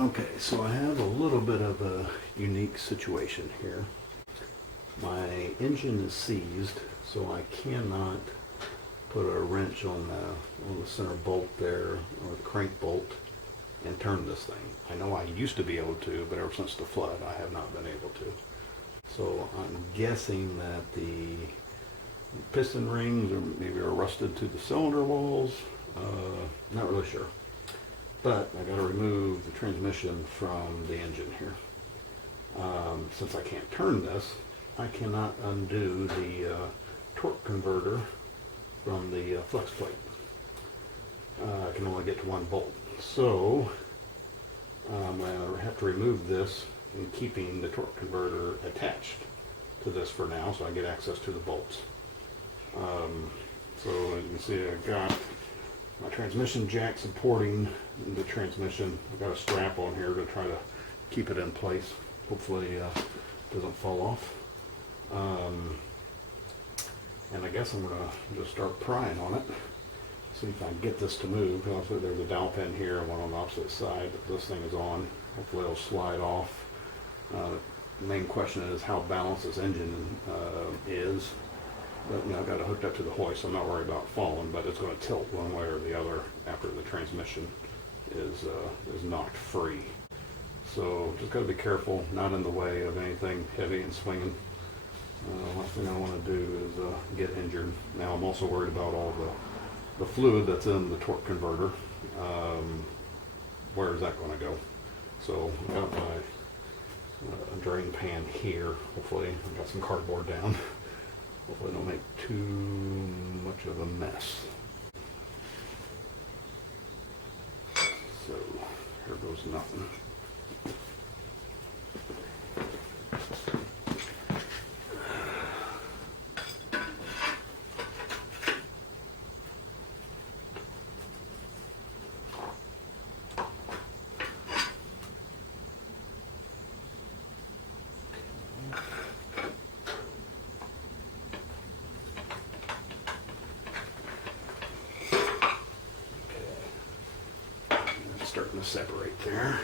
Okay, so I have a little bit of a unique situation here. My engine is seized, so I cannot put a wrench on the center bolt there, or the crank bolt, and turn this thing. I know I used to be able to, but ever since the flood, I have not been able to. So I'm guessing that the piston rings maybe are rusted to the cylinder walls. Not really sure. But I got to remove the transmission from the engine here. Since I can't turn this, I cannot undo the torque converter from the flex plate. I can only get to one bolt. So I'm going to have to remove this and keeping the torque converter attached to this for now so I get access to the bolts. So you can see I've got my transmission jack supporting the transmission. I've got a strap on here to try to keep it in place. Hopefully it doesn't fall off. And I guess I'm going to just start prying on it. See if I can get this to move. Also, there's a dowel pin here and one on the opposite side that this thing is on. Hopefully it'll slide off. The main question is how balanced this engine is. But you know, I've got it hooked up to the hoist, so I'm not worried about falling, but it's going to tilt one way or the other after the transmission is knocked free. So just got to be careful, not in the way of anything heavy and swinging. Last thing I want to do is get injured. Now I'm also worried about all the fluid that's in the torque converter. Where is that going to go? So I've got my drain pan here. Hopefully I've got some cardboard down. Hopefully it don't make too much of a mess. So here goes nothing. Starting to separate there.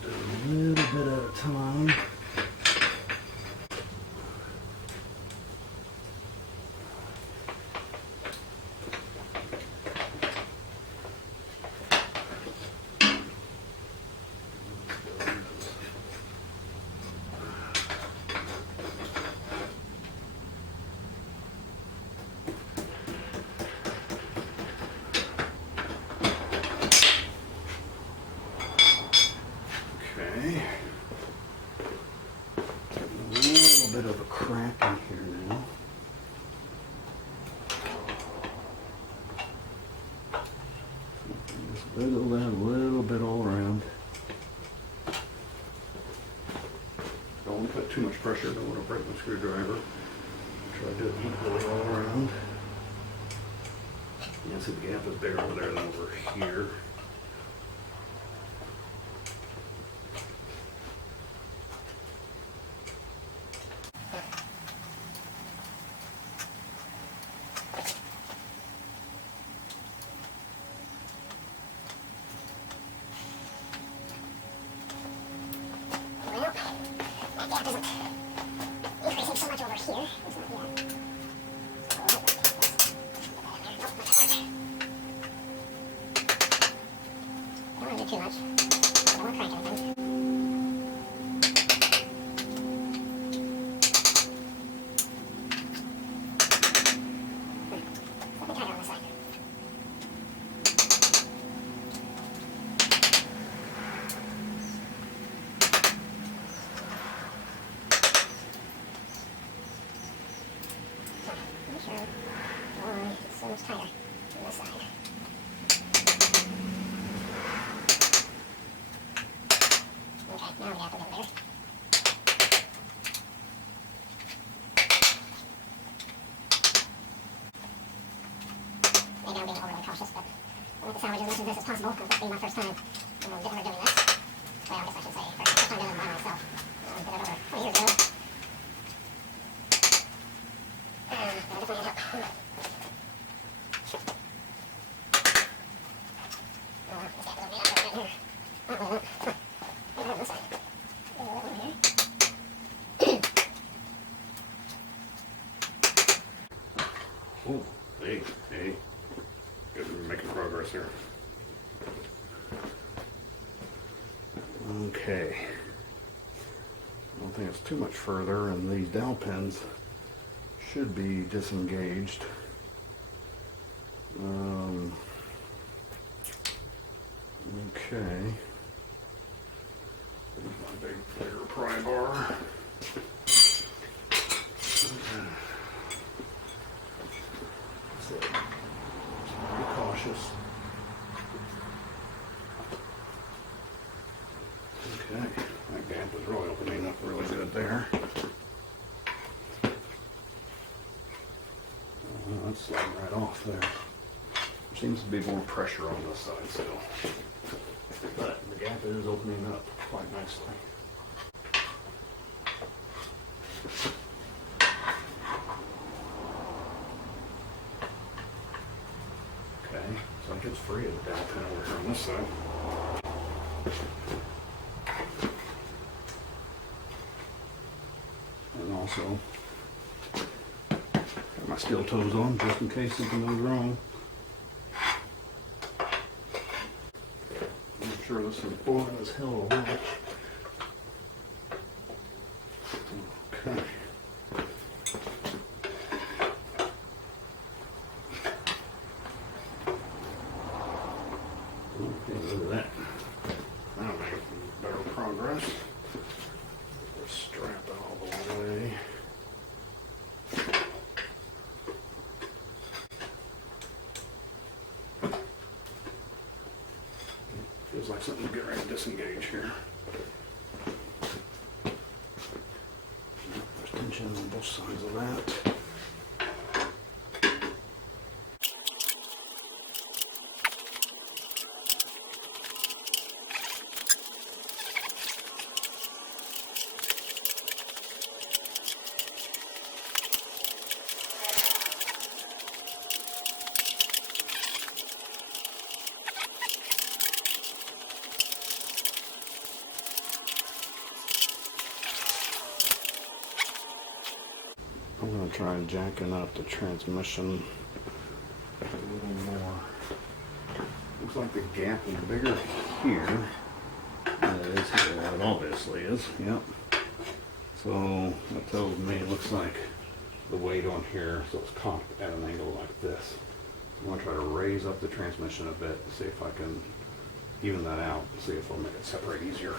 Do a little bit at a time. Bit of a crack in here now. Just wiggle that a little bit all around. Don't want to put too much pressure, don't want to break my screwdriver. Try to do it equally all around. Yeah, see the gap is bigger over there than over here. Too much. I don't want to crank anything. Slightly tighter on this side. I'm sure why it's so much tighter on this side. Now we have to go there. Maybe I'm being overly cautious, but I want to salvage as much of this as possible, because this being my first time getting her doing this. Well, I guess I should say first time doing it by myself. Did it over 20 years ago. But I definitely need help. Oh, hey, hey. Good, we're making progress here. Okay. I don't think it's too much further, and these dowel pins should be disengaged. Okay. Here's my bigger pry bar. Okay. So, be cautious. Okay, that gap is really opening up really good there. That's sliding right off there. There seems to be more pressure on this side still. But the gap is opening up quite nicely. Okay, so I think it's free of the dowel pin over here on this side. And also, got my steel toes on just in case something goes wrong. I'm sure this is boiling as hell already. Okay. Okay, look at that. Now making better progress. Let's strap it all the way. Feels like something's getting ready to disengage here. There's tension on both sides of that. I'm going to try jacking up the transmission a little more. Looks like the gap is bigger here than it is here. Well, it obviously is, yep. So that tells me it looks like the weight on here, so it's cocked at an angle like this. I'm going to try to raise up the transmission a bit and see if I can even that out, see if I'll make it separate easier.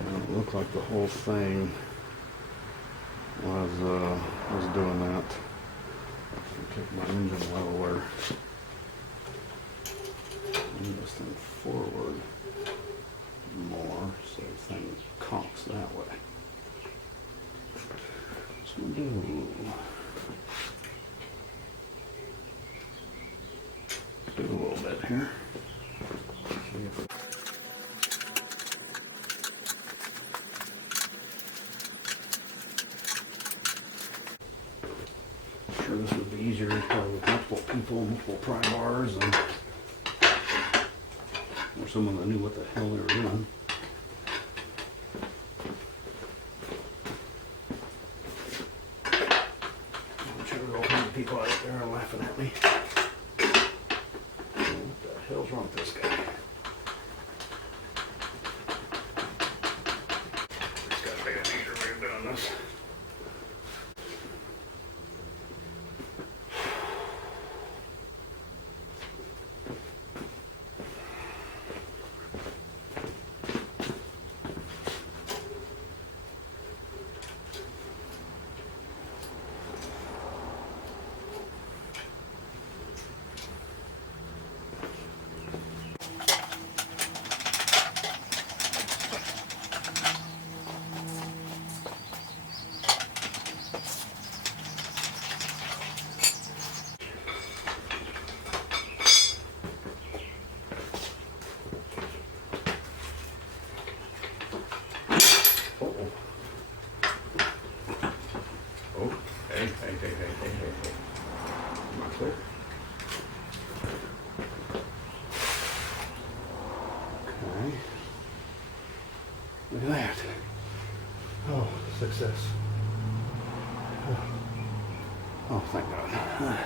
It looked like the whole thing was doing that. Take my engine lower, move this thing forward more so the thing cocks that way. So we'll do a little bit here. See if it sure this would be easier probably with multiple people, multiple pry bars, and or someone that knew what the hell they were doing. I'm sure there's all kinds of people out there are laughing at me. What the hell's wrong with this guy? This guy's got an easier way of doing this. Hey. Am I clear? Okay. Look at that. Oh, success. Oh, thank God.